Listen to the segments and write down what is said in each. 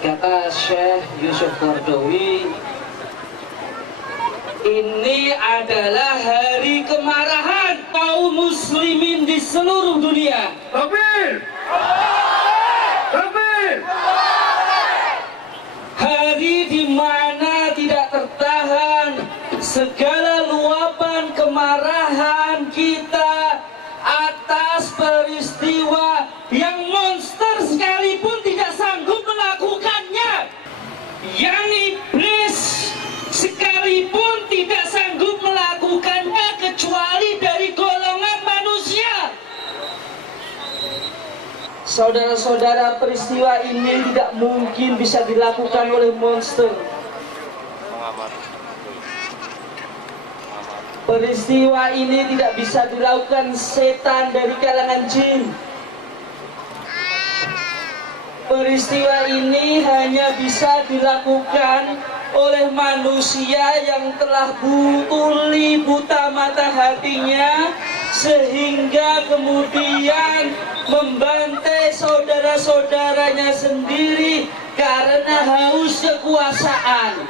Kata Syekh Yusuf Qaradawi, ini adalah hari kemarahan kaum muslimin di seluruh dunia. Takbir! Takbir! Hari di mana tidak tertahan segala luapan kemarahan kita atas peristiwa yang monster sekalipun tidak sanggup melakukannya, yang iblis sekalipun tidak sanggup melakukannya kecuali dari golongan manusia. Saudara-saudara, peristiwa ini tidak mungkin bisa dilakukan oleh monster. Peristiwa ini tidak bisa dilakukan setan dari kalangan jin. Peristiwa ini hanya bisa dilakukan oleh manusia yang telah tuli buta mata hatinya, sehingga kemudian membantai saudara-saudaranya sendiri karena haus kekuasaan.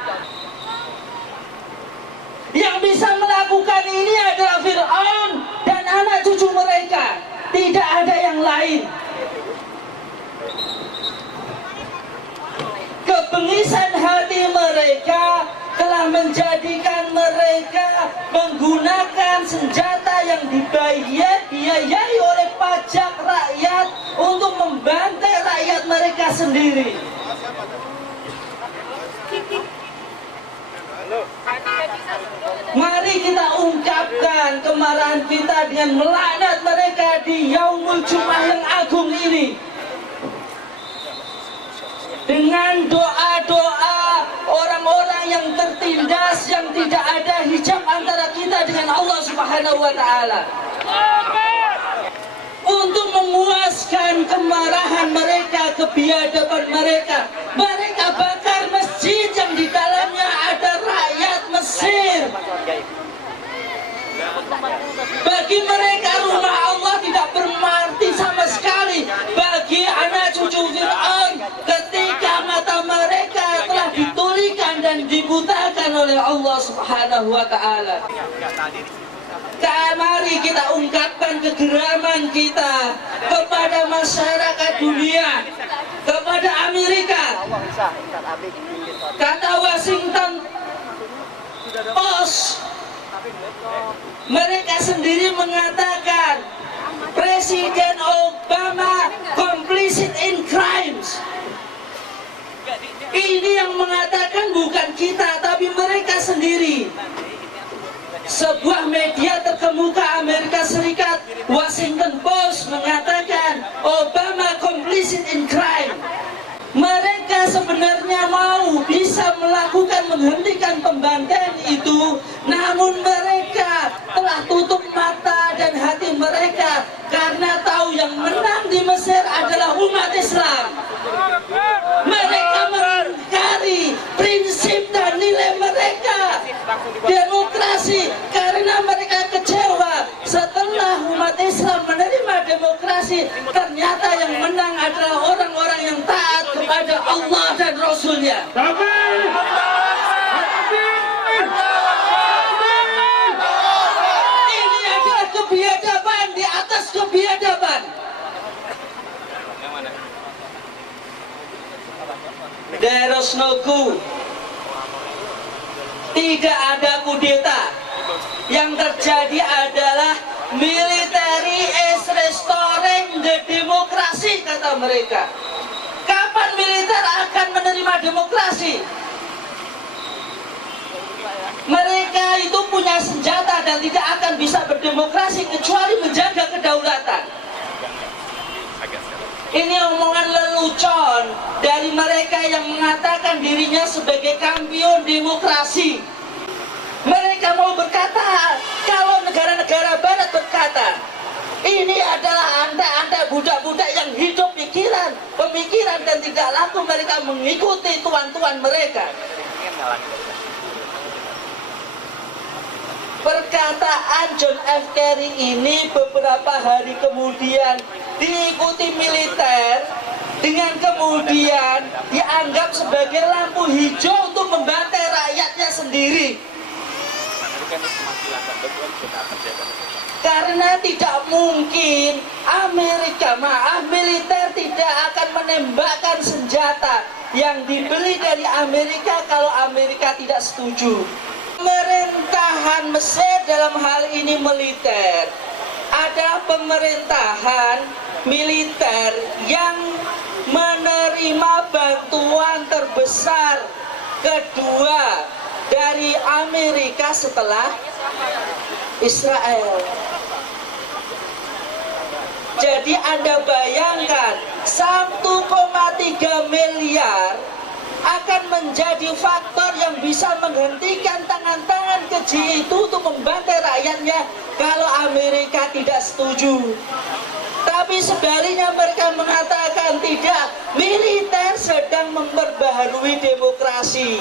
Yang bisa melakukan ini adalah Fir'aun dan anak cucu mereka. Tidak ada yang lain. Kebengisan hati mereka telah menjadikan mereka menggunakan senjata yang dibiayai oleh pajak rakyat untuk membantai rakyat mereka sendiri. Mari kita ungkapkan kemarahan kita dengan melaknat mereka di Yaumul Jum'ah yang agung ini, dengan doa-doa orang-orang yang tertindas, yang tidak ada hijab antara kita dengan Allah Subhanahu wa Ta'ala, untuk memuaskan kemarahan mereka, kebiadaban mereka. Mereka bakar masjid yang di dalamnya ada rakyat Mesir. Bagi mereka rumah Allah tidak berarti sama sekali. Bagi anak cucu Fir'aun, ketika mata mereka telah ditulikan dan dibutakan oleh Allah Subhanahu wa Ta'ala. Mari kita ungkapkan kegeraman kita kepada masyarakat dunia, kepada Amerika. Kata Washington Post, mereka sendiri mengatakan Presiden Obama complicit in crimes. Ini yang mengatakan bukan kita, tapi mereka sendiri. Sebuah media terkemuka Amerika Serikat, Washington Post, mengatakan Obama complicit in crime. Mereka sebenarnya mau bisa melakukan menghentikan pembantaian itu, namun mereka telah tutup mata dan hati mereka karena tahu yang menang di Mesir adalah umat Islam. Mereka mengingkari prinsip dan nilai mereka, demokrasi, karena mereka kecewa setelah umat Islam menerima demokrasi, ternyata yang menang adalah orang-orang yang taat kepada Allah dan Rasulnya. Ini adalah kebiadaban di atas kebiadaban. There is no coup. Tidak ada kudeta. Yang terjadi adalah military is restoring the democracy, kata mereka. Kapan militer akan menerima demokrasi? Mereka itu punya senjata dan tidak akan bisa berdemokrasi kecuali menjaga kedaulatan. Ini omongan lelucon dari mereka yang mengatakan dirinya sebagai kampion demokrasi. Mereka mau berkata, kalau negara-negara barat berkata, ini adalah anda budak-budak yang hidup pemikiran dan tidak laku mereka mengikuti tuan-tuan mereka. Perkataan John F. Kerry ini beberapa hari kemudian diikuti militer dengan kemudian dianggap sebagai lampu hijau untuk membantai rakyatnya sendiri. Karena tidak mungkin militer tidak akan menembakkan senjata yang dibeli dari Amerika kalau Amerika tidak setuju. Pemerintahan Mesir dalam hal ini militer adalah pemerintahan militer yang menerima bantuan terbesar kedua dari Amerika setelah Israel. Jadi Anda bayangkan 1,3 miliar akan menjadi faktor yang bisa menghentikan tangan-tangan keji itu untuk membantai rakyatnya kalau Amerika tidak setuju. Tapi sebaliknya mereka mengatakan tidak, militer sedang memperbaharui demokrasi.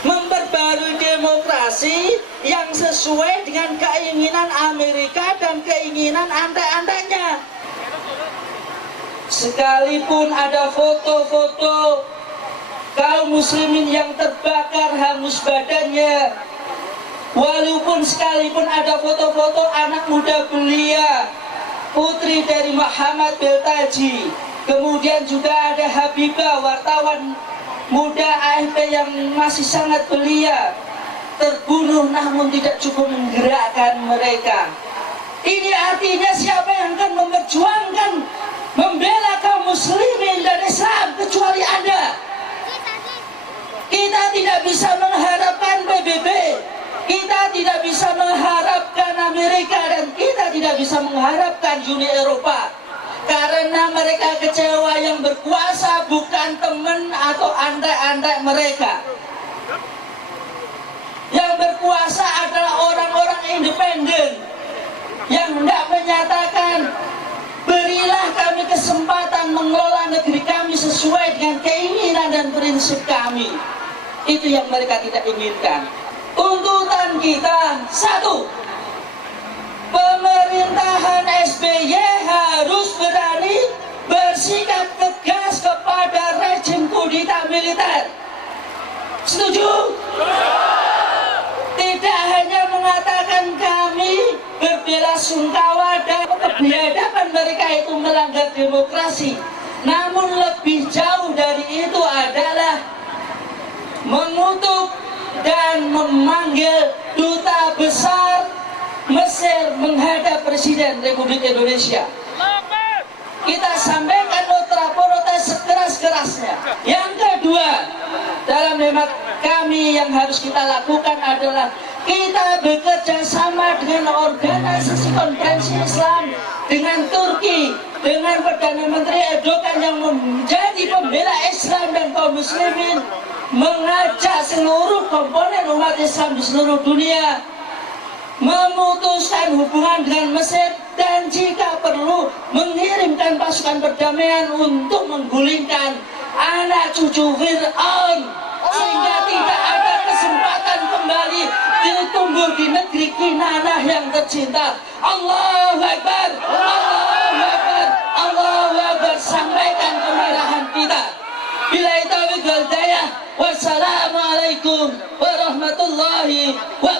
Memperbarui demokrasi yang sesuai dengan keinginan Amerika dan keinginan antek-anteknya. Sekalipun ada foto-foto kaum muslimin yang terbakar hangus badannya, walaupun sekalipun ada foto-foto anak muda belia, putri dari Muhammad Beltaji, kemudian juga ada Habibah, wartawan muda AFP yang masih sangat belia, terbunuh namun tidak cukup menggerakkan mereka. Ini artinya siapa yang akan memperjuangkan, membela kaum muslimin dan Islam kecuali Anda? Kita tidak bisa mengharapkan PBB, kita tidak bisa mengharapkan Amerika, dan kita tidak bisa mengharapkan Uni Eropa. Karena mereka kecewa, yang berkuasa bukan teman atau antek-antek mereka. Yang berkuasa adalah orang-orang independen yang hendak menyatakan, berilah kami kesempatan mengelola negeri kami sesuai dengan keinginan dan prinsip kami. Itu yang mereka tidak inginkan. Tuntutan kita satu, pemerintahan SBY harus berani bersikap tegas kepada rejim kudeta militer. Setuju? Tidak hanya mengatakan kami berbelasungkawa dan kebiadaban mereka itu melanggar demokrasi, namun lebih jauh dari itu adalah mengutuk dan memanggil duta besar Mesir menghadap Presiden Republik Indonesia. Kita sampaikan nota protes sekeras-kerasnya. Yang kedua, dalam hemat kami yang harus kita lakukan adalah kita bekerja sama dengan organisasi konferensi Islam, dengan Turki, dengan Perdana Menteri Erdogan yang menjadi pembela Islam dan kaum muslimin, mengajak seluruh komponen umat Islam di seluruh dunia memutuskan hubungan dengan Mesir, dan jika perlu mengirimkan pasukan perdamaian untuk menggulingkan anak cucu Fir'aun, sehingga tidak ada kesempatan kembali tumbuh di negeri Kinanah yang tercinta. Allahu Akbar, Allahu Akbar, Allahu Akbar. Sampaikan kemarahan kita. Billahi taufiq wal hidayah. Wassalamualaikum warahmatullahi wabarakatuh.